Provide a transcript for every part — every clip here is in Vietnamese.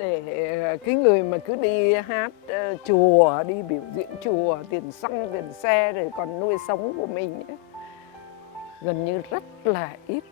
để cái người mà cứ đi hát chùa, đi biểu diễn chùa, tiền xăng, tiền xe rồi còn nuôi sống của mình ấy, gần như rất là ít.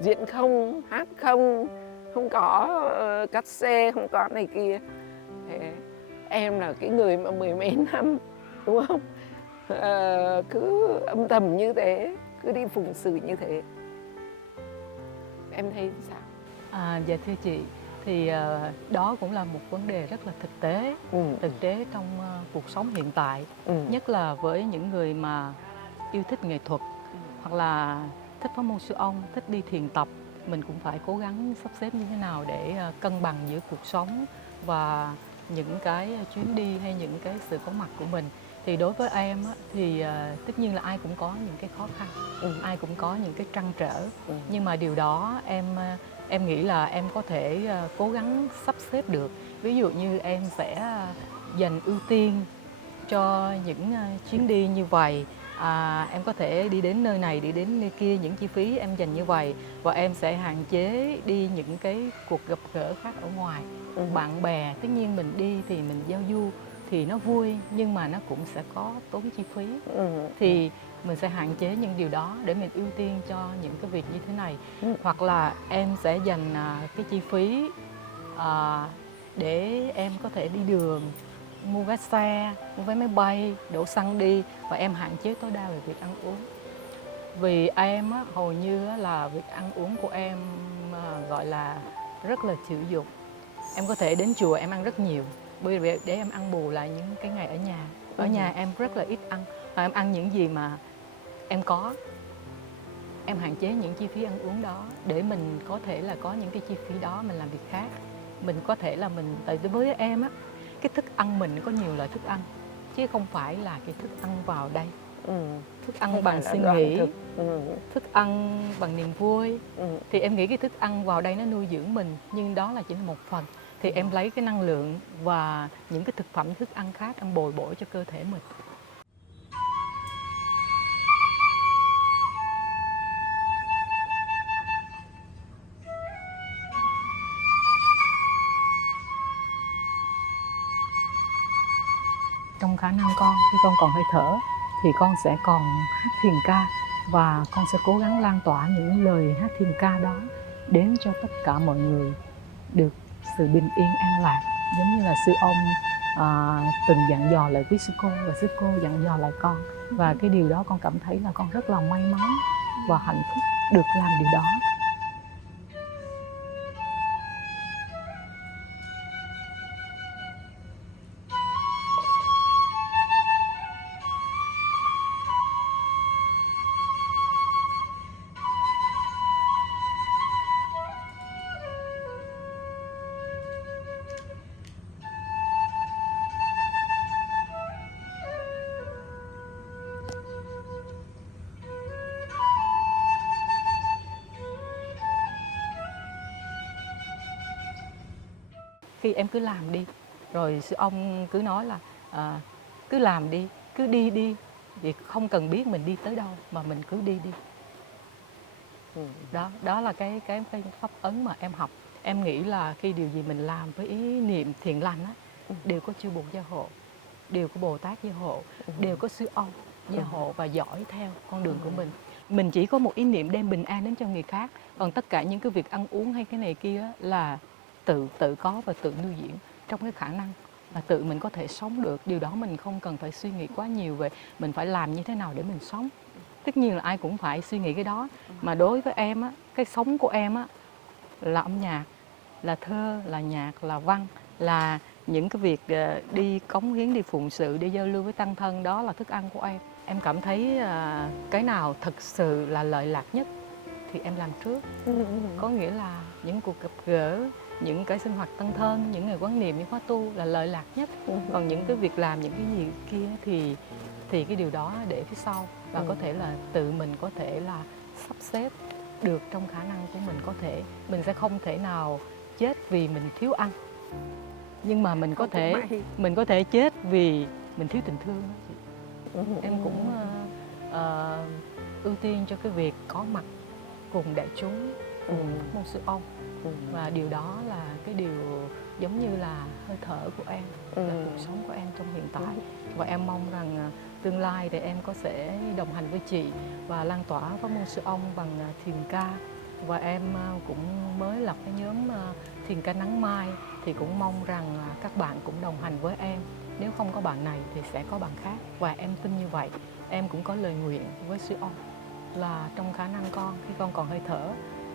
Diễn không, hát không, không có cát xe, không có này kia. Thế em là cái người mà mười mấy năm, đúng không? Cứ âm thầm như thế, cứ đi phụng sự như thế. Em thấy sao? Dạ thưa chị, thì đó cũng là một vấn đề rất là thực tế trong cuộc sống hiện tại, nhất là với những người mà yêu thích nghệ thuật hoặc là thích pháp môn sư ông, thích đi thiền tập. Mình cũng phải cố gắng sắp xếp như thế nào để cân bằng giữa cuộc sống và những cái chuyến đi hay những cái sự có mặt của mình. Thì đối với em á, thì tất nhiên là ai cũng có những cái khó khăn, ai cũng có những cái trăn trở, nhưng mà điều đó em nghĩ là em có thể cố gắng sắp xếp được. Ví dụ như em sẽ dành ưu tiên cho những chuyến đi như vậy. Em có thể đi đến nơi này, đi đến nơi kia, những chi phí em dành như vậy, và em sẽ hạn chế đi những cái cuộc gặp gỡ khác ở ngoài. Bạn bè, tất nhiên mình đi thì mình giao du thì nó vui, nhưng mà nó cũng sẽ có tốn chi phí. Thì mình sẽ hạn chế những điều đó để mình ưu tiên cho những cái việc như thế này. Hoặc là em sẽ dành cái chi phí để em có thể đi đường, mua vé xe, mua vé máy bay, đổ xăng đi, và em hạn chế tối đa về việc ăn uống. Vì em á, hầu như á, là việc ăn uống của em gọi là rất là trừu dục. Em có thể đến chùa em ăn rất nhiều, bởi vì để em ăn bù lại những cái ngày ở nhà. Ở nhà em rất là ít ăn, và em ăn những gì mà em có. Em hạn chế những chi phí ăn uống đó để mình có thể là có những cái chi phí đó mình làm việc khác. Mình có thể là mình, tại với em á, cái thức ăn mình có nhiều loại thức ăn chứ không phải là cái thức ăn vào đây. Thức ăn bằng suy nghĩ, thức ăn bằng niềm vui. Thì em nghĩ cái thức ăn vào đây nó nuôi dưỡng mình, nhưng đó là chỉ là một phần. Thì em lấy cái năng lượng và những cái thực phẩm, thức ăn khác em bồi bổ cho cơ thể mình. Trong khả năng con, khi con còn hơi thở thì con sẽ còn hát thiền ca, và con sẽ cố gắng lan tỏa những lời hát thiền ca đó đến cho tất cả mọi người được sự bình yên an lạc, giống như là sư ông từng dặn dò lại quý sư cô và sư cô dặn dò lại con. Và cái điều đó con cảm thấy là con rất là may mắn và hạnh phúc được làm điều đó. Khi em cứ làm đi, rồi sư ông cứ nói là cứ làm đi, cứ đi đi, thì không cần biết mình đi tới đâu mà mình cứ đi đi. Đó là cái pháp ấn mà em học. Em nghĩ là khi điều gì mình làm với ý niệm thiện lành á, đều có chư Bồ gia hộ, đều có Bồ Tát gia hộ, đều có sư ông gia hộ và dõi theo con đường của mình. Mình chỉ có một ý niệm đem bình an đến cho người khác, còn tất cả những cái việc ăn uống hay cái này kia á, là tự có và tự nuôi diễn trong cái khả năng là tự mình có thể sống được. Điều đó mình không cần phải suy nghĩ quá nhiều về mình phải làm như thế nào để mình sống. Tất nhiên là ai cũng phải suy nghĩ cái đó, mà đối với em á, cái sống của em á là âm nhạc, là thơ, là nhạc, là văn, là những cái việc đi cống hiến, đi phụng sự, đi giao lưu với tăng thân, đó là thức ăn của em. Em cảm thấy cái nào thực sự là lợi lạc nhất thì em làm trước. Có nghĩa là những cuộc gặp gỡ, những cái sinh hoạt tăng thân, những ngày quán niệm, những khóa tu là lợi lạc nhất. Còn những cái việc làm những cái gì kia thì cái điều đó để phía sau, và có thể là tự mình có thể là sắp xếp được trong khả năng của mình. Có thể mình sẽ không thể nào chết vì mình thiếu ăn, nhưng mà mình có thể chết vì mình thiếu tình thương. Em cũng ưu tiên cho cái việc có mặt cùng đại chúng pháp môn siêu âm. Và điều đó là cái điều giống như là hơi thở của em, là cuộc sống của em trong hiện tại. Và em mong rằng tương lai thì em có sẽ đồng hành với chị và lan tỏa pháp môn siêu âm bằng thiền ca. Và em cũng mới lập cái nhóm thiền ca nắng mai, thì cũng mong rằng các bạn cũng đồng hành với em. Nếu không có bạn này thì sẽ có bạn khác, và em tin như vậy. Em cũng có lời nguyện với siêu âm là trong khả năng con, khi con còn hơi thở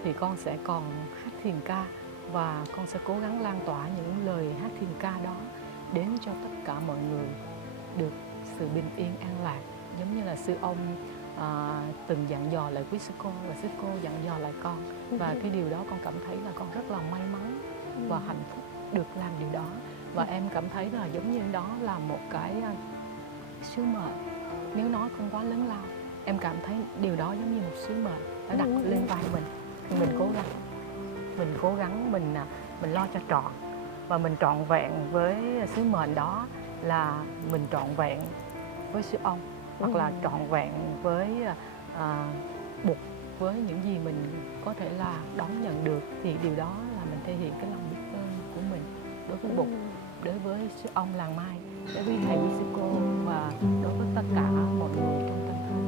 thì con sẽ còn hát thiền ca, và con sẽ cố gắng lan tỏa những lời hát thiền ca đó đến cho tất cả mọi người được sự bình yên an lạc, giống như là sư ông từng dặn dò lại quý sư cô, và sư cô dặn dò lại con. Và cái điều đó con cảm thấy là con rất là may mắn và hạnh phúc được làm điều đó. Và em cảm thấy là giống như đó là một cái sứ mệnh, nếu nói không quá lớn lao, em cảm thấy điều đó giống như một sứ mệnh đã đặt lên vai mình. Thì mình cố gắng mình lo cho trọn, và mình trọn vẹn với sứ mệnh đó, là mình trọn vẹn với sư ông, hoặc là trọn vẹn với Bụt, với những gì mình có thể là đón nhận được. Thì điều đó là mình thể hiện cái lòng biết ơn của mình đối với Bụt, đối với sư ông làng Mai, đối với thầy, quý sư cô, và đối với tất cả mọi người trong tâm thân.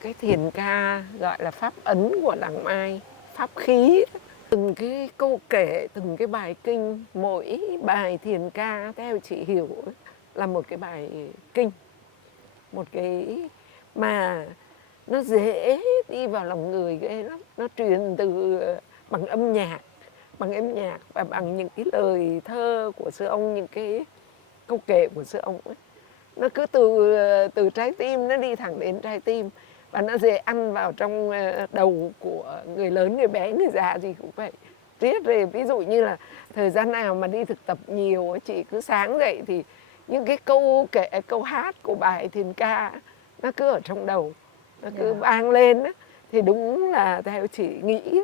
cái thiền ca gọi là pháp ấn của làng Mai, pháp khí. Từng cái câu kể, từng cái bài kinh, mỗi bài thiền ca theo chị hiểu là một cái bài kinh, một cái mà nó dễ đi vào lòng người ghê lắm. Nó truyền từ bằng âm nhạc và bằng những cái lời thơ của sư ông, những cái câu kể của sư ông ấy. Nó cứ từ trái tim nó đi thẳng đến trái tim, và nó dễ ăn vào trong đầu của người lớn, người bé, người già gì cũng vậy. Riết rồi ví dụ như là thời gian nào mà đi thực tập nhiều, chị cứ sáng dậy thì những cái câu kể, câu hát của bài thiền ca nó cứ ở trong đầu, nó cứ vang lên á. Thì đúng là theo chị nghĩ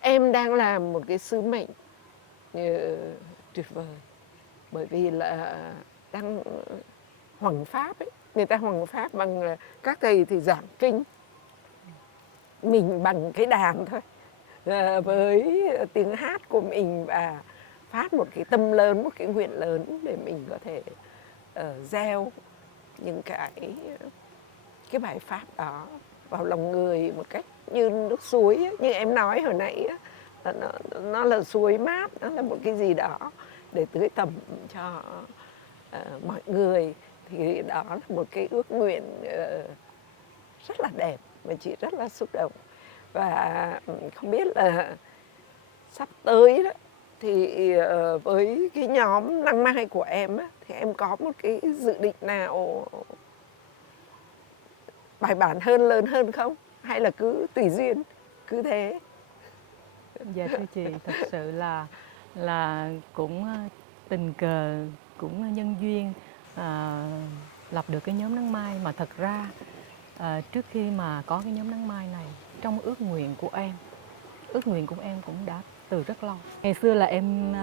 em đang làm một cái sứ mệnh tuyệt vời, bởi vì là đang hoằng pháp ấy. Người ta hoằng pháp bằng các thầy thì giảng kinh, mình bằng cái đàn thôi, với tiếng hát của mình, và phát một cái tâm lớn, một cái nguyện lớn để mình có thể gieo những cái bài pháp đó vào lòng người một cách như nước suối ấy. Như em nói hồi nãy ấy, nó là suối mát, nó là một cái gì đó để tưới tẩm cho mọi người. Thì đó là một cái ước nguyện rất là đẹp mà chị rất là xúc động. Và không biết là sắp tới đó thì với cái nhóm Năng Mai của em á, thì em có một cái dự định nào bài bản hơn, lớn hơn không? Hay là cứ tùy duyên, cứ thế? Dạ thưa chị, thật sự là cũng tình cờ, cũng nhân duyên lập được cái nhóm Nắng Mai. Mà thật ra trước khi mà có cái nhóm Nắng Mai này, trong ước nguyện của em cũng đã từ rất lâu. Ngày xưa là em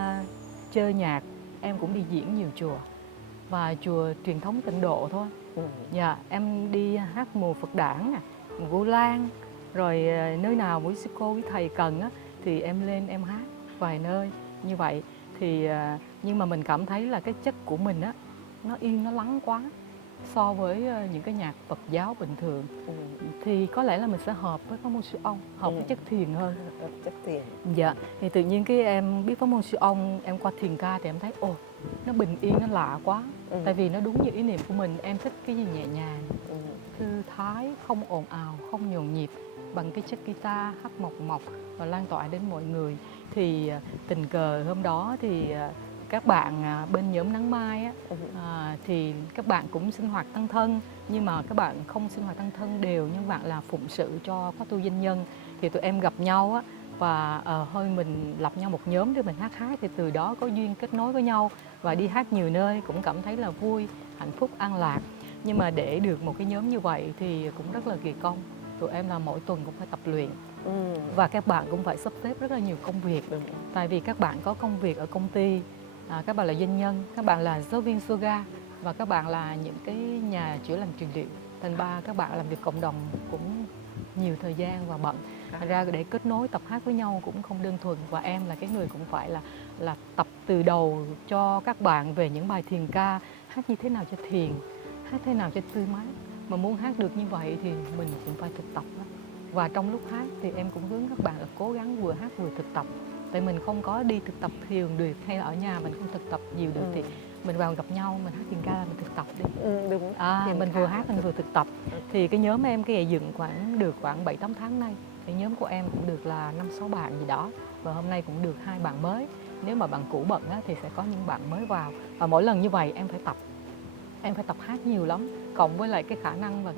chơi nhạc, em cũng đi diễn nhiều chùa, và chùa truyền thống Tịnh Độ thôi. Dạ, em đi hát mùa Phật đản, Vu Lan, rồi nơi nào quý sư cô, quý thầy cần á, thì em lên em hát vài nơi như vậy. Thì nhưng mà mình cảm thấy là cái chất của mình á, nó yên, nó lắng quá so với những cái nhạc Phật giáo bình thường. Thì có lẽ là mình sẽ hợp với pháp môn siêu ông, hợp với chất thiền hơn. Chất thiền. Dạ, thì tự nhiên cái em biết pháp môn siêu ông, em qua thiền ca thì em thấy ồ, nó bình yên, nó lạ quá. Tại vì nó đúng như ý niệm của mình, em thích cái gì nhẹ nhàng, thư thái, không ồn ào, không nhộn nhịp, bằng cái chất guitar hát mộc mộc và lan tỏa đến mọi người. Thì tình cờ hôm đó thì các bạn bên nhóm Nắng Mai á, thì các bạn cũng sinh hoạt tăng thân, nhưng mà các bạn không sinh hoạt tăng thân đều, nhưng bạn là phụng sự cho khóa tu doanh nhân. Thì tụi em gặp nhau á, và thôi mình lập nhau một nhóm để mình hát. Thì từ đó có duyên kết nối với nhau và đi hát nhiều nơi, cũng cảm thấy là vui, hạnh phúc, an lạc. Nhưng mà để được một cái nhóm như vậy thì cũng rất là kỳ công. Tụi em là mỗi tuần cũng phải tập luyện, và các bạn cũng phải sắp xếp rất là nhiều công việc. Tại vì các bạn có công việc ở công ty, các bạn là doanh nhân, các bạn là giáo viên yoga, và các bạn là những cái nhà chữa lành trị liệu. Thành ra các bạn làm việc cộng đồng cũng nhiều thời gian và bận. Thành ra để kết nối tập hát với nhau cũng không đơn thuần. Và em là cái người cũng phải là tập từ đầu cho các bạn về những bài thiền ca, hát như thế nào cho thiền, hát thế nào cho tươi mát. Mà muốn hát được như vậy thì mình cũng phải thực tập đó. Và trong lúc hát thì em cũng hướng các bạn là cố gắng vừa hát vừa thực tập. Tại mình không có đi thực tập thiền được, hay là ở nhà mình không thực tập nhiều được, thì mình vào gặp nhau, mình hát thiền ca là mình thực tập đi. Đúng. Mình vừa hát mình vừa thực tập. Thì cái nhóm em cái gây dựng được khoảng 7-8 tháng nay. Cái nhóm của em cũng được là 5-6 bạn gì đó. Và hôm nay cũng được 2 bạn mới. Nếu mà bạn cũ bận á, thì sẽ có những bạn mới vào. Và mỗi lần như vậy em phải tập. Em phải tập hát nhiều lắm. Cộng với lại cái khả năng và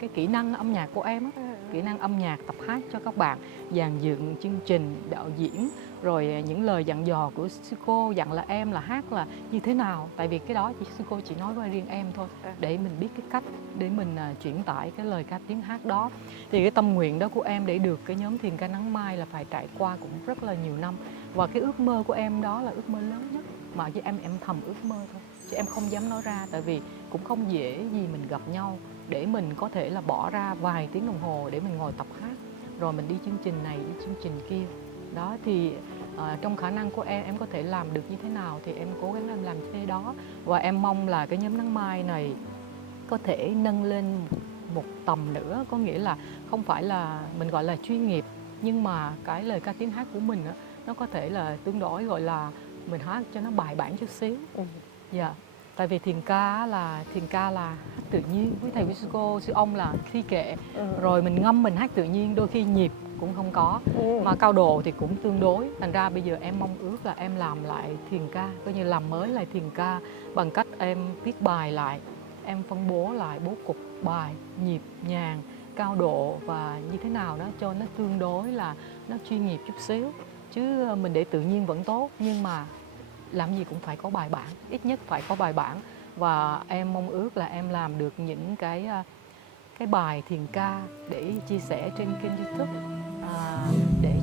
cái kỹ năng âm nhạc của em á. Kỹ năng âm nhạc, tập hát cho các bạn, dàn dựng chương trình, đạo diễn, rồi những lời dặn dò của sư cô dặn là em là hát là như thế nào. Tại vì cái đó sư cô chỉ nói với riêng em thôi, để mình biết cái cách để mình chuyển tải cái lời ca tiếng hát đó. Thì cái tâm nguyện đó của em để được cái nhóm thiền ca Nắng Mai là phải trải qua cũng rất là nhiều năm. Và cái ước mơ của em đó là ước mơ lớn nhất mà với em thầm ước mơ thôi, chứ em không dám nói ra. Tại vì cũng không dễ gì mình gặp nhau để mình có thể là bỏ ra vài tiếng đồng hồ để mình ngồi tập hát, rồi mình đi chương trình này, đi chương trình kia. Đó thì trong khả năng của em có thể làm được như thế nào thì em cố gắng em làm thế đó. Và em mong là cái nhóm Nắng Mai này có thể nâng lên một tầm nữa, có nghĩa là không phải là mình gọi là chuyên nghiệp, nhưng mà cái lời ca tiếng hát của mình á, nó có thể là tương đối gọi là mình hát cho nó bài bản chút xíu. Dạ. Tại vì thiền ca là hát tự nhiên, với thầy Vishko sư ông là thi kệ, rồi mình ngâm mình hát tự nhiên, đôi khi nhịp cũng không có, mà cao độ thì cũng tương đối. Thành ra bây giờ em mong ước là em làm lại thiền ca, coi như làm mới lại thiền ca bằng cách em viết bài lại, em phân bố lại bố cục bài, nhịp nhàng, cao độ và như thế nào đó cho nó tương đối là nó chuyên nghiệp chút xíu. Chứ mình để tự nhiên vẫn tốt, nhưng mà làm gì cũng phải có bài bản, ít nhất phải có bài bản. Và em mong ước là em làm được những cái bài thiền ca để chia sẻ trên kênh YouTube, để